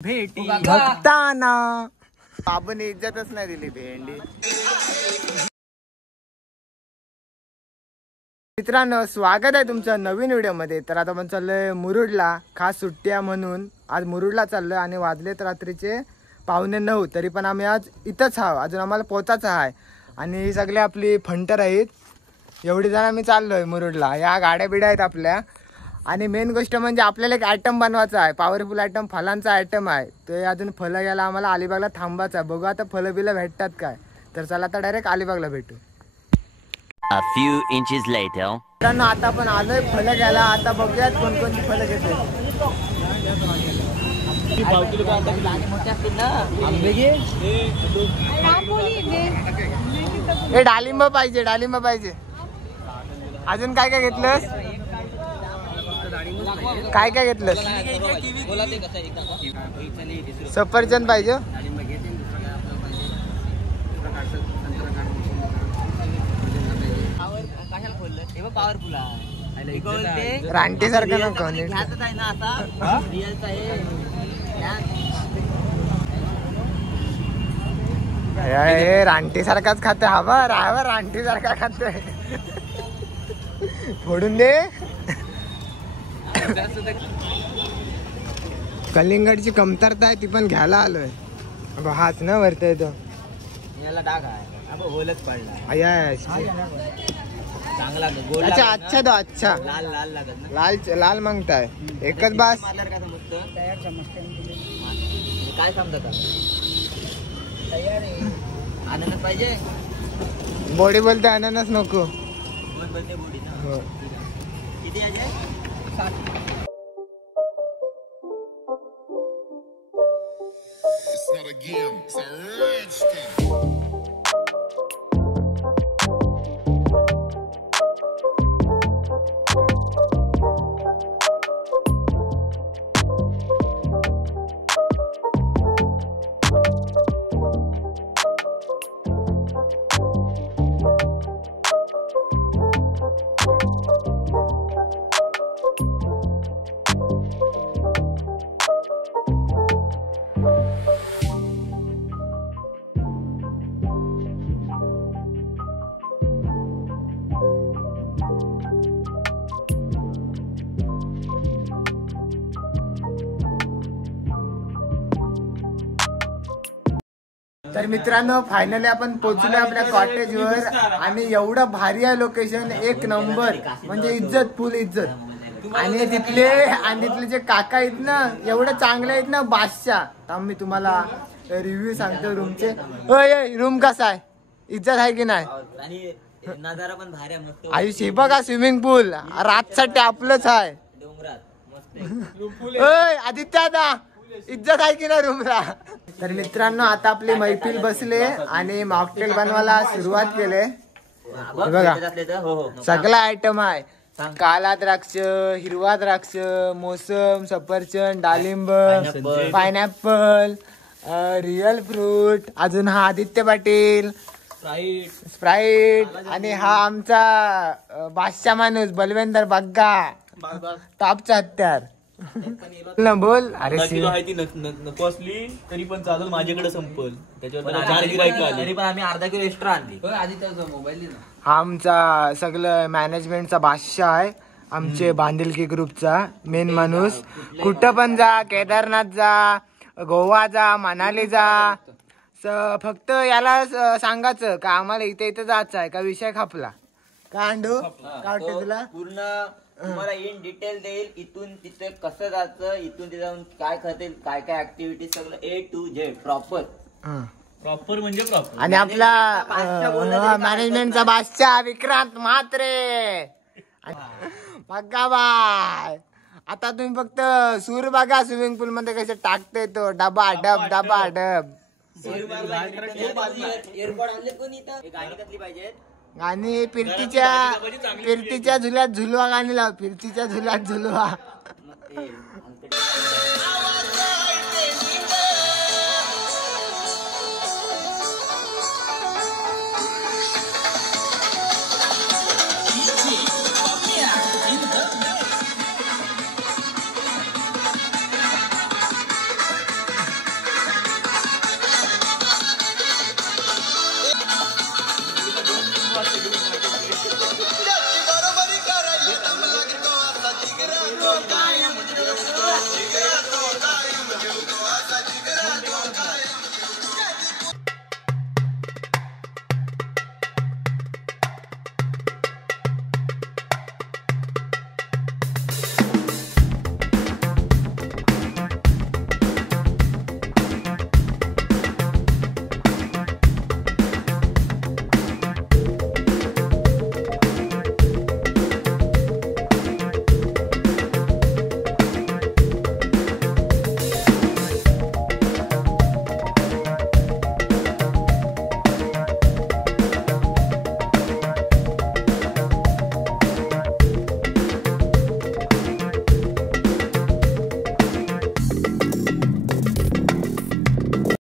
भेटी बघताना आपण इज्जतच नाही दिली भेंडी. मित्रांनो, स्वागत आहे तुमचं नवीन व्हिडिओ मध्ये. तर आता आपण चाललोय मुरुडला, खास सुट्ट्या म्हणून आज मुरुडला चाललोय आणि वाजलेत रात्रीचे 8:45. तरी पण आम्ही आज इथंच आहोत, अजून आम्हाला पोचायचं आहे. आणि ही सगळी आपली फंटर आहेत, एवढी जण आम्ही चाललोय मुरुडला. या गाड्या बिड्या आहेत आपल्या. आणि मेन गोष्ट म्हणजे आपल्याला एक आयटम बनवायचा आहे, पॉवरफुल आयटम, फलांचा आयटम आहे. ते अजून फलं घ्यायला आम्हाला अलिबागला थांबायचं आहे. बघू आता फलं बिलं भेटतात काय. तर चला आता डायरेक्ट अलिबागला भेटू. A few inches later. मित्रांनो, आता आपण आलोय फलं घ्यायला. आता बघूयात कोणकोणती फलं घेते. हे डाळिंब पाहिजे, डाळिंब पाहिजे. अजून काय काय घेतलंस? काय काय घेतलंस? सफरचंद पाहिजे. रानटी सारखं नको हे रानटी सारखाच खाते. हवा रानटी सारखा खाते. फोडून दे. कलिंगडची कमतरता आहे, ती पण घ्यायला आलोय. हाच ना वरते तो अच्छा अच्छा दो अच्छा लाल मागताय. एकच बास. काय समजत अननस पाहिजे. बॉडी बोलते अननस नको. किती It's not a game, it's a rich thing. तर मित्रांनो, फायनली आपण पोहोचलो आपल्या कॉटेजवर. आणि एवढं भारी आहे लोकेशन, एक नंबर. म्हणजे इज्जत, फुल इज्जत. आणि तिथले जे काका आहेत ना, एवढं चांगले आहेत ना, बादशाह. तर मी तुम्हाला रिव्ह्यू सांगतो रूमचे. रूम कसा आहे, इज्जत आहे की नाही. नजारा पण भारी आहे, मस्त. आयुष हे बघा, स्विमिंग पूल रातसाठी आपलंच आहे. आदित्य दादा, इज्जत आहे की नाही रूमला. तर मित्रांनो, आता आपली मैफिल बसले आणि मॉकटेल बनवायला सुरुवात केले. बघा सगळा आयटम आहे. काला द्राक्ष, हिरवा द्राक्ष, मोसम, सफरचंद, डाळिंब, पायनॅपल, रिअल फ्रूट. अजून हा आदित्य पाटील, स्प्राईट. आणि हा आमचा बादशाह माणूस बलवेंदर बग्गा, टॉपचा हत्यार. बोल. अरे कॉस्टली तरी पण चालेल, माझ्याकडे संपल. तरी पण आम्ही अर्धा किलो एक्स्ट्रा आणली. हा आमचा सगळं मॅनेजमेंटचा बादशाह आहे, आमचे बांधिलकी ग्रुपचा मेन माणूस. कुठं पण जा, केदारनाथ जा, गोवा जा, मनाली जा, फक्त याला सांगायचं का आम्हाला इथे इथे जायचं आहे का. विषय खापला का. अंडू काय वाटतं तुला. पूर्ण तुम्हाला इन डिटेल देईल, इथून तिथे कसं जायचं, इथून तिथे जाऊन काय करतील, काय काय ऍक्टिव्हिटी, सगळं A to Z प्रॉपर म्हणजे प्रॉपर. आणि आपला मॅनेजमेंटचा बादशाह विक्रांत म्हात्रे. बघा बाय, आता तुम्ही फक्त सूर बघा स्विमिंग पूल मध्ये कसे टाकते तो डबा डब डबा डब. एअरपोर्ट आणले कोणी इथं. गाडी कसली पाहिजे. आणि फिरतीच्या झुल्यात झुलवा गाणी लाव. फिरतीच्या झुल्यात झुलवा.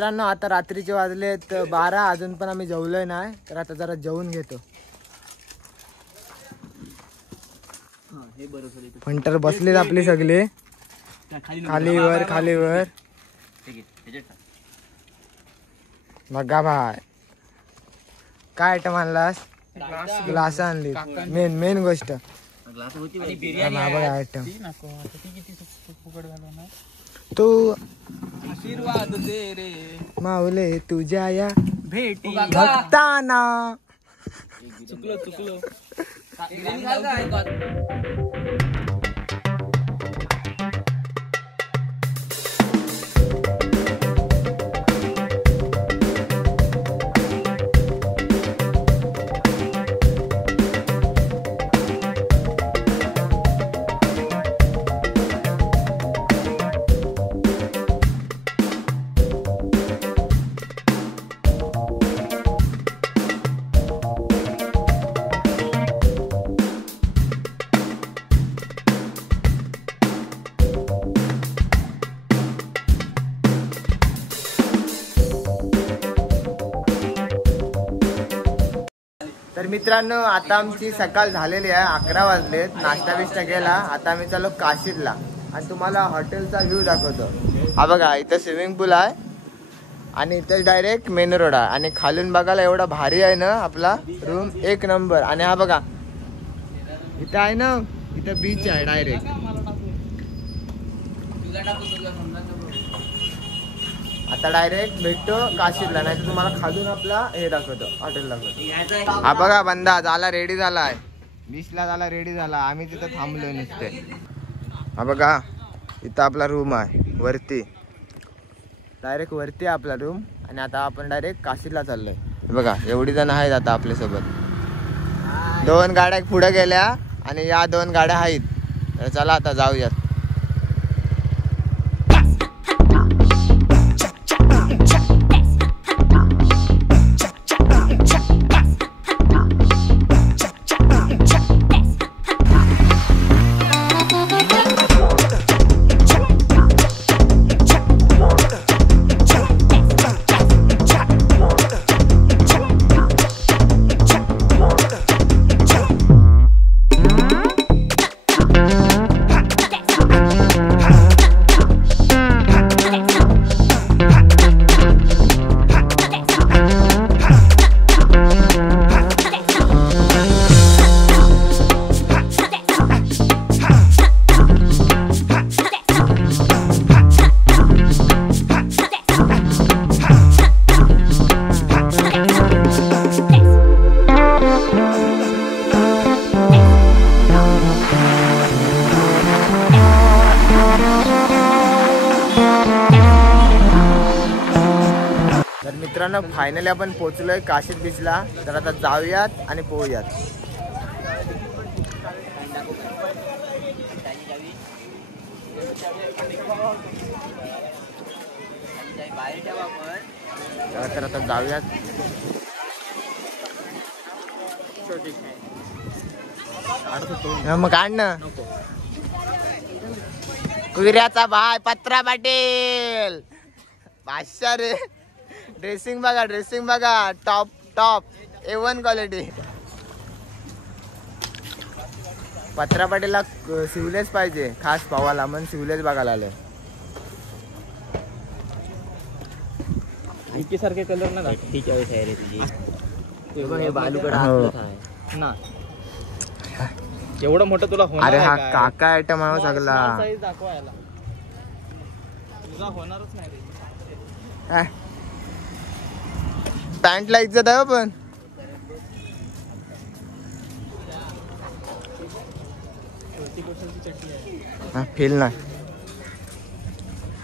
मित्रांनो आता रात्रीचे वाजलेत 12, अजून पण आम्ही जेवलोय नाही, तर आता जरा जेवून घेतो. हे बरं झालं. फंटर बसलेत आपली सगळे खालीवर खालीवर. बघा भाई काय आयटम आणलास? ग्लास आणली. मेन गोष्ट बघा आयटम. तू आशीर्वाद दे रे माऊले तुझ्या या भेटी भक्ताना. चुकलो तर मित्रांनो आता आमची सकाळ झालेली आहे, 11 वाजलेत. नाश्ता बिष्टा केला. आता आम्ही चाललो काशीदला आणि तुम्हाला हॉटेलचा व्ह्यू दाखवतो. हा बघा इथं स्विमिंग पूल आहे आणि इथं डायरेक्ट मेन रोड आहे आणि खालून बघायला एवढा भारी आहे ना आपला रूम, एक नंबर. आणि हा बघा इथं आहे ना, इथं बीच आहे डायरेक्ट. आता डायरेक्ट भेटतो काशीदला, नाही तर तुम्हाला खालून आपला हे दाखवतो, हॉटेल दाखवतो. हा बघा बंदा झाला, रेडी झालाय, 20ला झाला, रेडी झाला. आम्ही तिथं थांबलोय नुसते. हा बघा इथं आपला रूम आहे वरती, डायरेक्ट वरती आहे आपला रूम. आणि आता आपण डायरेक्ट काशीदला चाललोय. बघा एवढी जण आहेत आता आपल्यासोबत. 2 गाड्या पुढे गेल्या आणि या 2 गाड्या आहेत. तर चला आता जाऊयात. मित्रांनो फायनली आपण पोहोचलोय काशीद बीचला. तर आता जाऊयात आणि पोहूयात. तर आता जाऊयात. मग काढ ना कुर्याचा भाई पत्रा पाटील. बादशाह रे. ड्रेसिंग बघा टॉप A1 क्वालिटी. पत्रा पाटीलला शिवलेच पाहिजे खास पावाला, म्हणून शिवलेच बघायला आले. सारखे कलर ना एवढं मोठं तुला होणार. अरे हा काका आयटम आहे सगळा. तुझा होणारच नाही. पॅन्टला इज्जत आहे पण. फील ना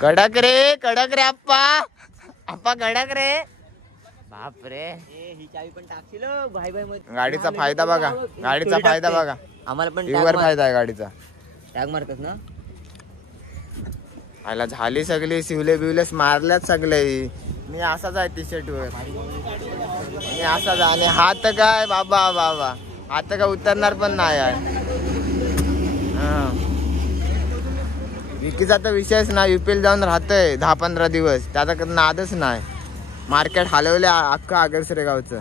कडक रे आप्पा कडक रे. बाप रे. ही चावी पण टाकशील भाई भाई मध्ये. गाडीचा फायदा बघा, आम्हाला पण प्युअर फायदा आहे गाडीचा. टॅग मारतात ना. आला झाली सगळी शिवले बिवलेस मारल्यात सगळे. मी असाच आहे टी शर्ट वर, मी असाच. आणि हात काय बाबा हात काय उतरणार पण नाही आहे. विकीचा तर विषयच नाही, युपीएल जाऊन राहतोय 10-15 दिवस, त्याचा नादच नाही. मार्केट हलवले अख्खं आगरसरे गावचं.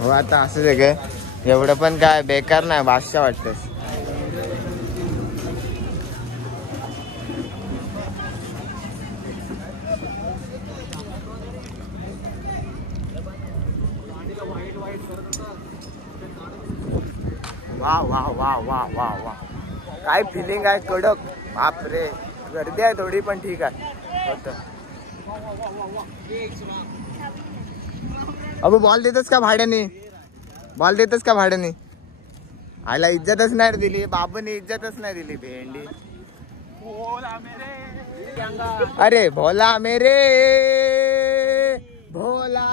हो आता असंच आहे काय, एवढं पण काय बेकार नाही, बादशाह वाटतंस. वा वा वा वा वा वा, काय फिलिंग आहे कडक. बापरे, गर्दी आहे थोडी पण ठीक आहे होतं. अबो बॉल देतच का भाड्याने, बॉल देतच का भाड्याने. आयला इज्जतच नाही दिली, बाबूने इज्जतच नाही दिली. भेंडी अरे भोला मेरे भोला.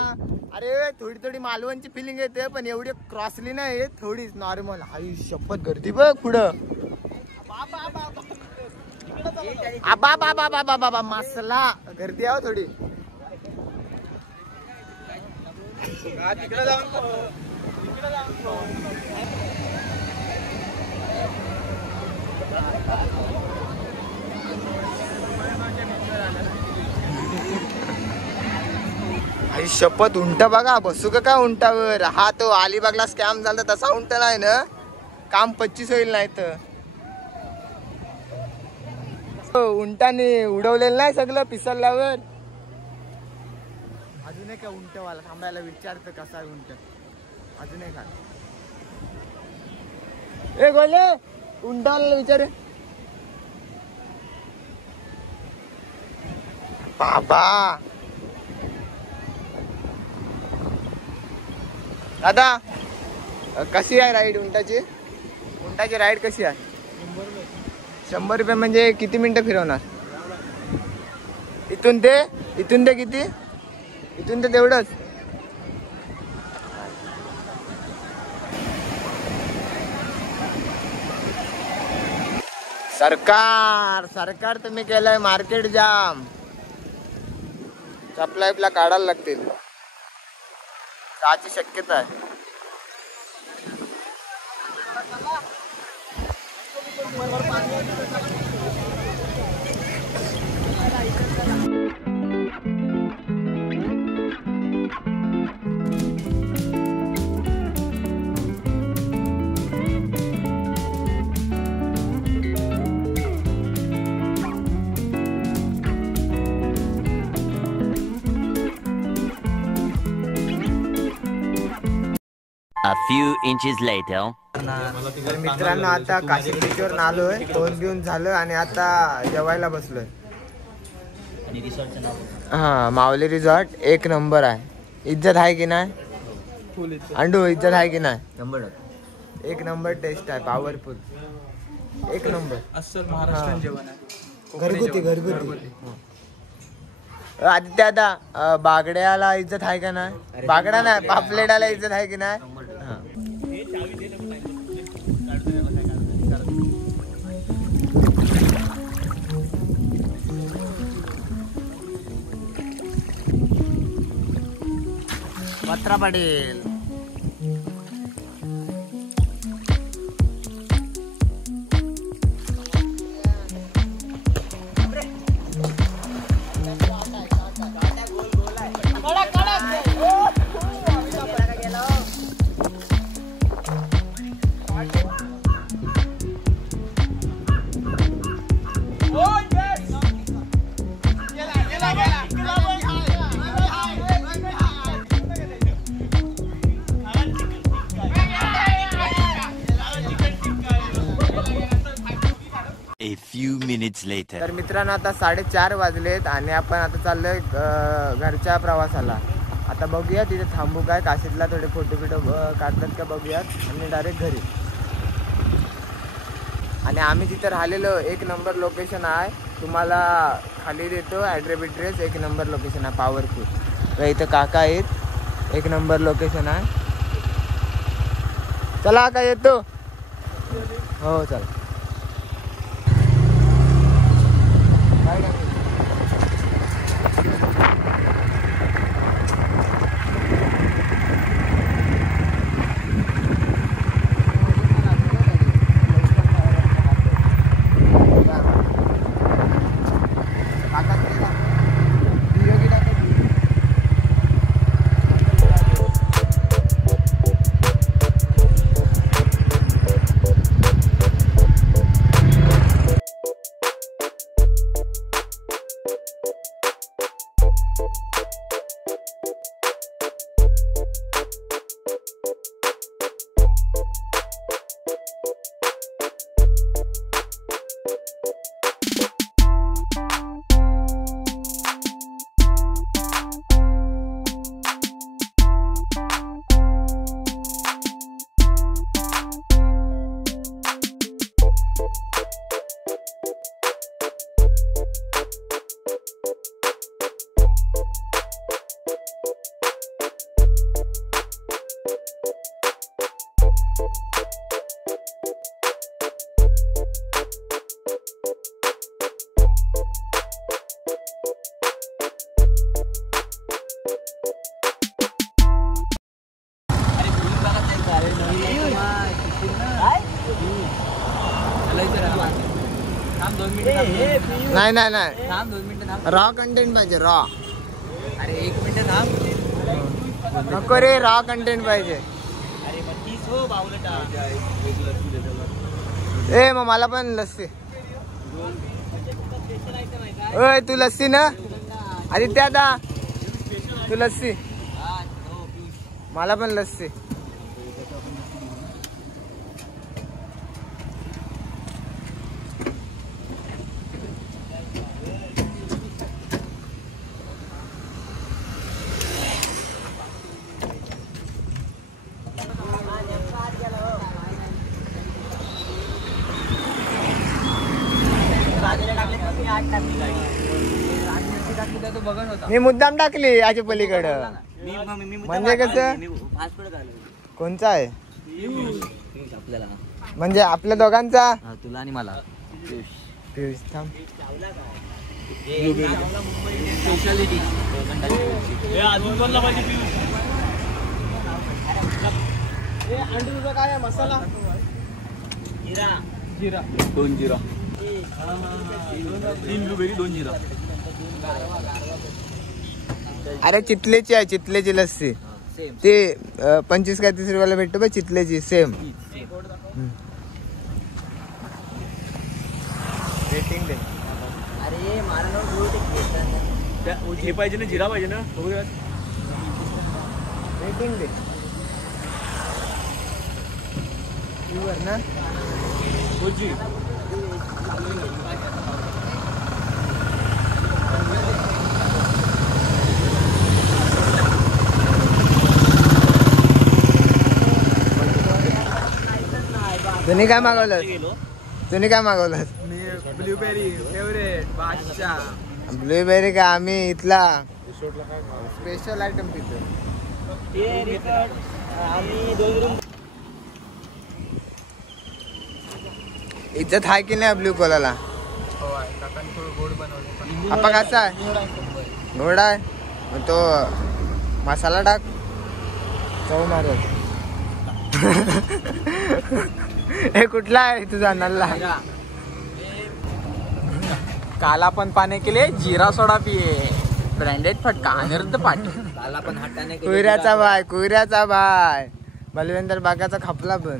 अरे थोडी थोडी मालवणची फिलिंग येते, पण एवढी क्रॉसली नाही येत, थोडीच नॉर्मल. आई शपथ गर्दी बघ पुढं. आबा बाबा बाबा बाबा मसला गर्दी आहे थोडी. आई शपथ उंट बघा, बसू का काय उंटावर. हा तो अलिबागला स्कॅम झाला तसा उंट नाही ना, काम 25 होईल नाही तर. उंटाने उडवलेलं नाही सगळं पिसरल्यावर. अजून एक उंटवाला थांबायला विचारतं कसा आहे उंट. अजून एक ए गोले उंटावाला विचार. बाबा दादा कशी आहे राईड उंटाची? उंटाची राईड कशी आहे? 100 रुपये म्हणजे किती मिनिटं फिरवणार? इथून ते किती? इथून ते तेवढंच. सरकार तुम्ही केलंय मार्केट जाम. चपला काढायला लागतील, त्याची शक्यता आहे. A few inches later. तर मित्रांनो आता काशी बीचवर आलोय, फोन घेऊन झालं आणि आता जेवायला बसलोय. हा माऊली रिसॉर्ट 1 नंबर आहे. इज्जत आहे की नाही अंडू? इज्जत आहे की नाही? 1 नंबर टेस्ट आहे, पॉवरफुल 1 नंबर. अस्सल महाराष्ट्रीयन जेवण आहे, घरगुती. आदित्य आता बागड्याला इज्जत आहे का नाही? बागडा नाही, पापलेटाला इज्जत आहे की नाही? पत्रा पडेल. A few minutes later. तर मित्रांनो आता 4:30 वाजलेत आणि आपण आता चाललोय घरच्या प्रवासाला. आता बघूया तिथे थांबू काय, काशीतला थोडे फोटो काढतात का बघूयात आणि डायरेक्ट घरी. आणि आम्ही तिथे राहिलेलो 1 नंबर लोकेशन आहे, तुम्हाला खाली देतो ॲड्रेस. 1 नंबर लोकेशन आहे, पॉवरफुल. तर इथं काका आहेत, एक नंबर लोकेशन आहे. चला का येतो. हो चला. नाही नाही नाही, 2 मिनिटं रॉ कंटेंट पाहिजे. रॉ अरे 1 मिनिट थांब. नको रे, रॉ कंटेंट पाहिजे. अरे मग 30 हो बावलटा. ए मग मला पण लस्सी. ओय तू लस्सी ना आदित्य दा, तू लस्सी. मला पण लस्सी. मी मुद्दाम टाकली याच्या पलीकडं. म्हणजे कसं कोणचा आहे आपल्याला म्हणजे आपल्या दोघांचा. तुला आणि मला पियुष थांब. अजून कोणला पाहिजे पियुष? अंडूचा काय मसाला. जिरा 2 जिरा, 3 ब्लूबेरी 2 जिरा. अरे चितलेची आहे, चितलेची लस्सी. ते 25 काय 30 रुपयाला भेटतो बघ चितलेची सेम. रेटिंग दे. अरे मला हे पाहिजे ना, जिरा पाहिजे ना. रेटिंग दे. प्युअर ना. तुम्ही काय मागवलं? तुम्ही काय मागवलं? ब्लूबेरी फेवरेट बादशाह. ब्लूबेरी का आम्ही इथला स्पेशल आयटम तिथे. आम्ही 2 रूम. इज्जत आहे की नाही ब्ल्यू कोलाला? आपा कसा आहे? गोड आहे. मग तो मसाला टाक, चव मारत. हे कुठला आहे तुझा नल्ला? काला पण पाने केले, जिरा सोडा पिये, ब्रँडेड फटका अनिरुद्ध पाटील. काला पण हाताने कुऱ्याचा बाय, कुऱ्याचा बाय. बलवेंद्र बागाचा खपला पण.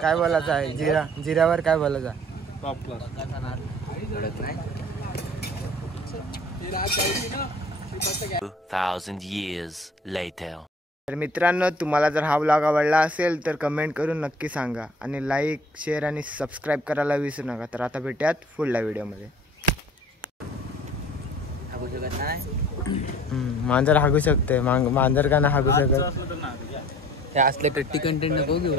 काय बोलायचं आहे? जिऱ्यावर काय बोलायचं? 2,000 years later. तर मित्रांनो, तुम्हाला जर हा व्लॉग आवडला असेल तर कमेंट करून नक्की सांगा आणि लाईक, शेअर आणि सबस्क्राईब करायला विसरू नका. तर आता भेटूयात पुढल्या व्हिडिओमध्ये. मांजर हागू शकते, मांजर का ना हागू शकत. हे असले टट्टी कंटेंट नको घेऊ.